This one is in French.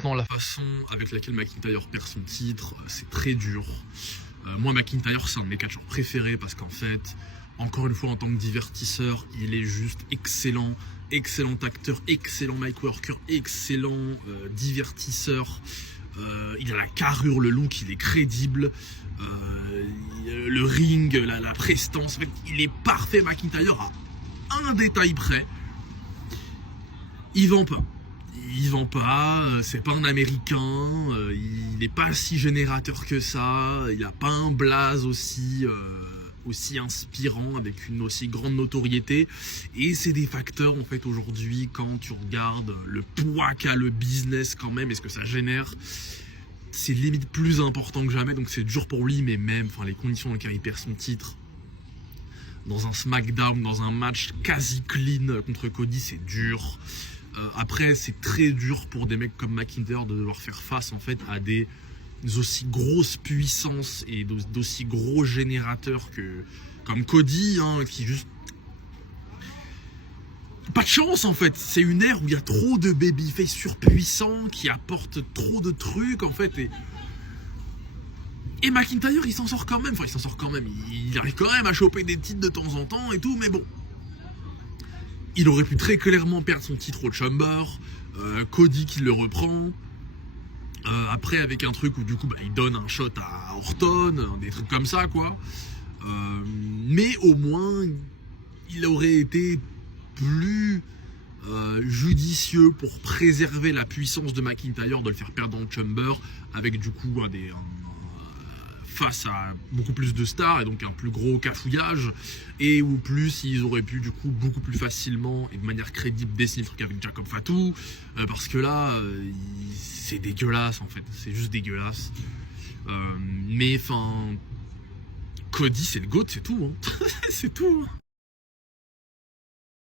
Maintenant, la façon avec laquelle McIntyre perd son titre, c'est très dur. Moi, McIntyre, c'est un de mes catcheurs préférés parce qu'en fait, encore une fois, en tant que divertisseur, il est juste excellent. Excellent acteur, excellent mic worker, excellent divertisseur. Il a la carrure, le look, il est crédible. Le ring, la prestance, en fait, il est parfait. McIntyre à un détail près. Il vend pas. Il vend pas, c'est pas un américain, il n'est pas si générateur que ça, il a pas un blaze aussi inspirant avec une aussi grande notoriété, et c'est des facteurs en fait aujourd'hui quand tu regardes le poids qu'a le business quand même et ce que ça génère, c'est limite plus important que jamais, donc c'est dur pour lui, mais même les conditions dans lesquelles il perd son titre dans un SmackDown, dans un match quasi clean contre Cody, c'est dur. Après, c'est très dur pour des mecs comme McIntyre de devoir faire face en fait à des aussi grosses puissances et d'aussi gros générateurs comme Cody, qui juste pas de chance en fait. C'est une ère où il y a trop de babyface surpuissants qui apportent trop de trucs en fait et McIntyre il s'en sort quand même. Il arrive quand même à choper des titres de temps en temps et tout, mais bon. Il aurait pu très clairement perdre son titre au Chamber, Cody qui le reprend, après avec un truc où du coup il donne un shot à Orton, des trucs comme ça quoi. Mais au moins il aurait été plus judicieux pour préserver la puissance de McIntyre, de le faire perdre dans le Chamber, avec du coup face à beaucoup plus de stars et donc un plus gros cafouillage, et ou plus ils auraient pu du coup beaucoup plus facilement et de manière crédible dessiner le truc avec Jacob Fatu, parce que là c'est dégueulasse en fait, c'est juste dégueulasse. Mais Cody c'est le GOAT, c'est tout c'est tout.